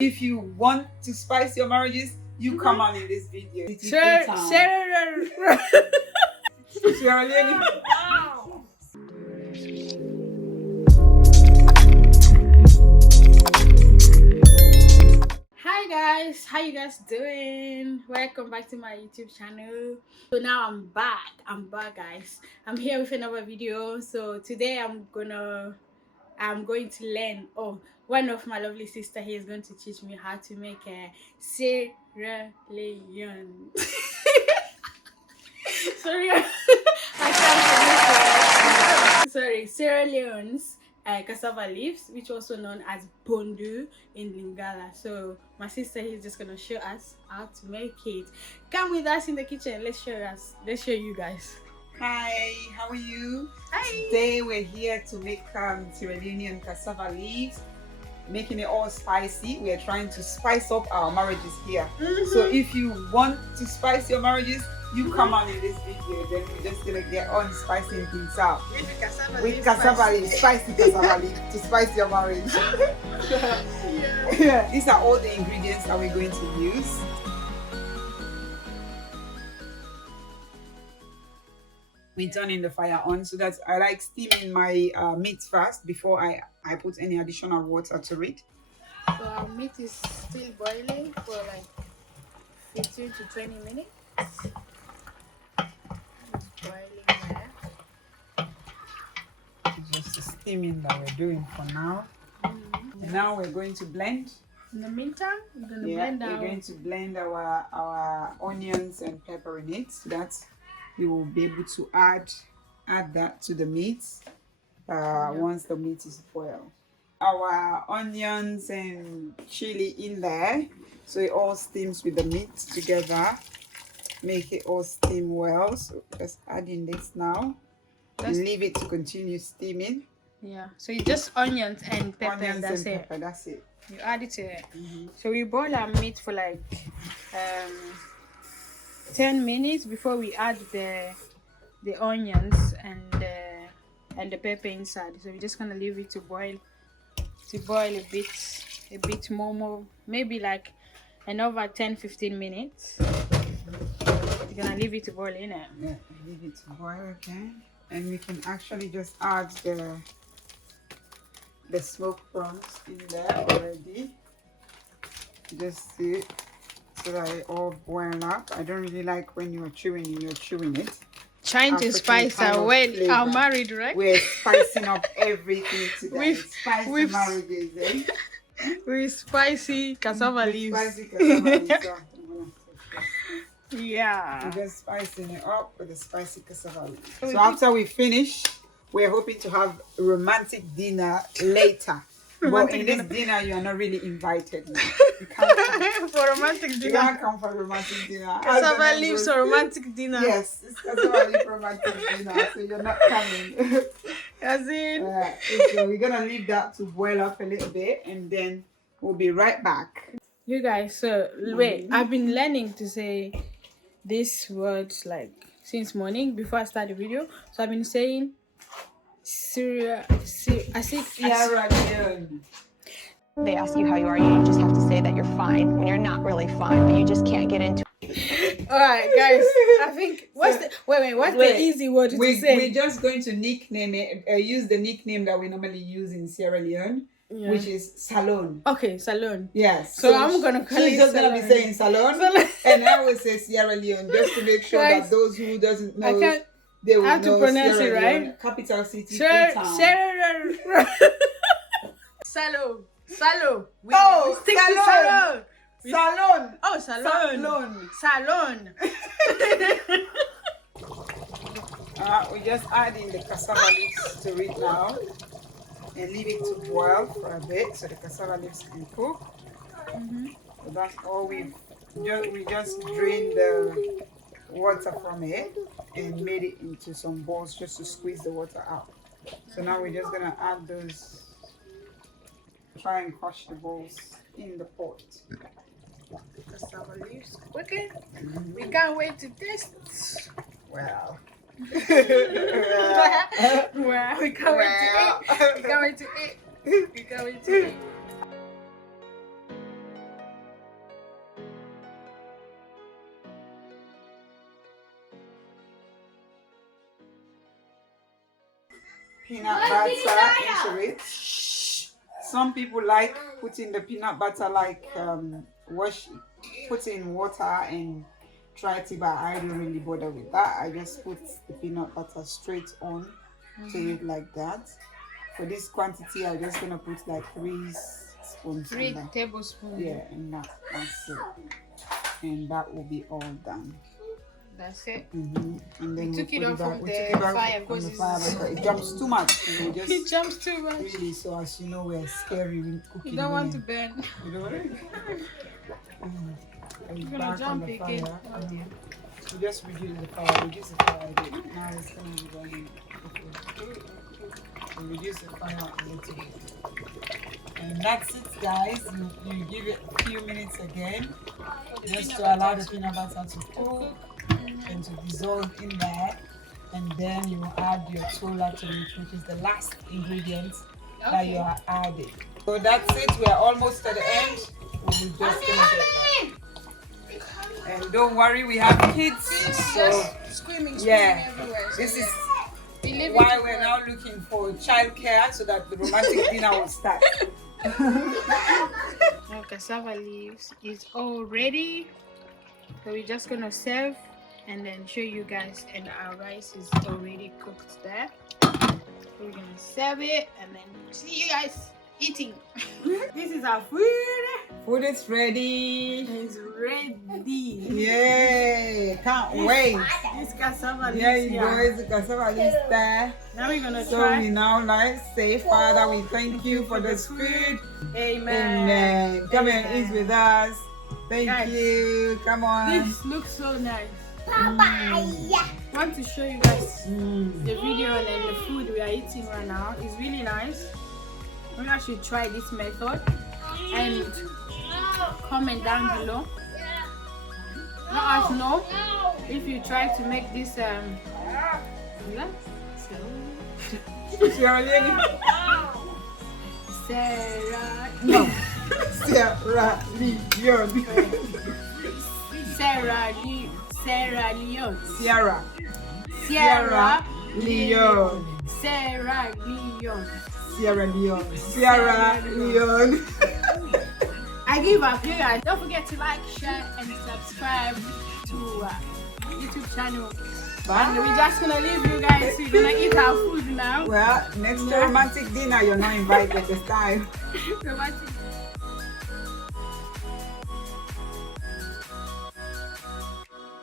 If you want to spice your marriages, you come on in this video. Sierra Leone. Hi guys, how you guys doing? Welcome back to my YouTube channel. So now I'm back guys. I'm here with another video. So today I'm going to learn, one of my lovely sister here is going to teach me how to make a Sierra Leone. Sorry, I can't pronounce it. Sorry, Sierra Leone's cassava leaves, which also known as pondu in Lingala. So my sister is just gonna show us how to make it. Come with us in the kitchen. Let's show you guys. Hi, how are you? Hi. Today we're here to make Sierra Leonean cassava leaves, making it all spicy. We are trying to spice up our marriages here. So if you want to spice your marriages, you come on in this video. Then we're just gonna get on spicing things up with cassava leaf, spicy cassava leaf to spice your marriage. Yeah. These are all the ingredients that we're going to use. We turning the fire on, so that I like steaming my meat first before I put any additional water to it. So our meat is still boiling for like 15 to 20 minutes. It's boiling there. It's just the steaming that we're doing for now. And now we're going to blend. In the meantime, we're going to blend our onions and pepper in it, so that we will be able to add that to the meat once the meat is boiled. Our onions and chili in there, so it all steams with the meat together. Make it all steam well. So just add in this now and leave it to continue steaming. Yeah, so it's just onions and pepper, and that's it. That's it. You add it to it. So we boil our meat for like 10 minutes before we add the onions and the pepper inside. So we're just gonna leave it to boil a bit more, maybe like another 10-15 minutes. You're gonna leave it to boil in it. Yeah, leave it to boil again, and we can actually just add the smoked prawns in there already. Just see it, so that it all boil up. I don't really like when you're chewing it. Trying to spice our marriage, right? We're spicing up everything today. Spicy marriages, eh? With spicy cassava leaves. Spicy cassava leaves. Yeah. We're just spicing it up with the spicy cassava leaves. So after we finish, we're hoping to have a romantic dinner later. But in this dinner, you are not really invited. You can't come for romantic dinner. You can't come for romantic dinner. Cassava leaves for romantic dinner. Yes, it's cassava leaf romantic dinner, so you're not coming. As in. So we're gonna leave that to boil up a little bit, and then we'll be right back. You guys, so wait, I've been learning to say these words like since morning before I start the video. So I've been saying Sierra Leone. They ask you how you are, you just have to say that you're fine when you're not really fine, but you just can't get into it. Alright guys, I think what's the easy word to say? We're just going to nickname it, use the nickname that we normally use in Sierra Leone, which is salon. Okay, salon. Yes. So I'm gonna call it. She's just gonna be saying salon, and I will say Sierra Leone, just to make sure that those who doesn't know, they will know to pronounce Sierra it right. Leone, capital city, Sierra. Salon. Salon. Oh, stick to salon. Salon. Oh, salon. Salon. We just add in the cassava leaves to it now, and leave it to boil for a bit so the cassava leaves can cook. So that's all we just drained the water from it and made it into some balls just to squeeze the water out. So now we're just gonna add those, try and crush the balls in the pot. Cassava leaves cooking. We can't wait to taste. Wow. We can't wait to eat. We can't wait to eat. peanut butter into it. Some people like putting the peanut butter like put in water and try it, but I don't really bother with that. I just put the peanut butter straight on to it like that. For this quantity, I'm just gonna put like 3 spoons. 3 tablespoons. Yeah, and that's it. And that will be all done. That's it. And then we took it off from the fire because it jumps too much. It jumps too much. Really, so as you know, we're scary with cooking. You don't want to burn. You don't want to. You're gonna jump again. Oh dear. We just reduce the fire. Reduce the fire a bit. Now it's gonna be burning. So reduce the fire a little bit. And that's it, guys. You give it a few minutes again, just to allow the peanut butter to cook and to dissolve in there. And then you add your Tola to it, which is the last ingredient that you are adding. So that's it. We are almost at the end. We're just gonna get that. And don't worry, we have kids. So Screaming this everywhere. is why we're now looking for childcare so that the romantic dinner will start. Our cassava leaves is all ready, so we're just gonna serve and then show you guys. And our rice is already cooked there, so we're gonna serve it and then see you guys eating. This is our food. Food is ready. It's ready. Yay! Can't wait. This cassava leaves. There you go. It's the cassava leaves there. Now we're gonna So try. we now say, Father, we thank you for this food. Amen. Amen. Come and Amen. eat with us. Thank Guys, you. Come on. This looks so nice. I want to show you guys the video and then the food we are eating right now. It's really nice. You guys should try this method and comment down below. Let us know if you try to make this Sierra Leone. Sierra No. Sierra Leone. Sierra Leone. Sierra Leone. Sierra Leone. Sierra Leone. Sierra Leone. Sierra Leone. I give up, you guys. Don't forget to like, share, and subscribe to YouTube channel. And we're just gonna leave you guys. We're gonna eat our food now. Well, next romantic dinner, you're not invited this time. Romantic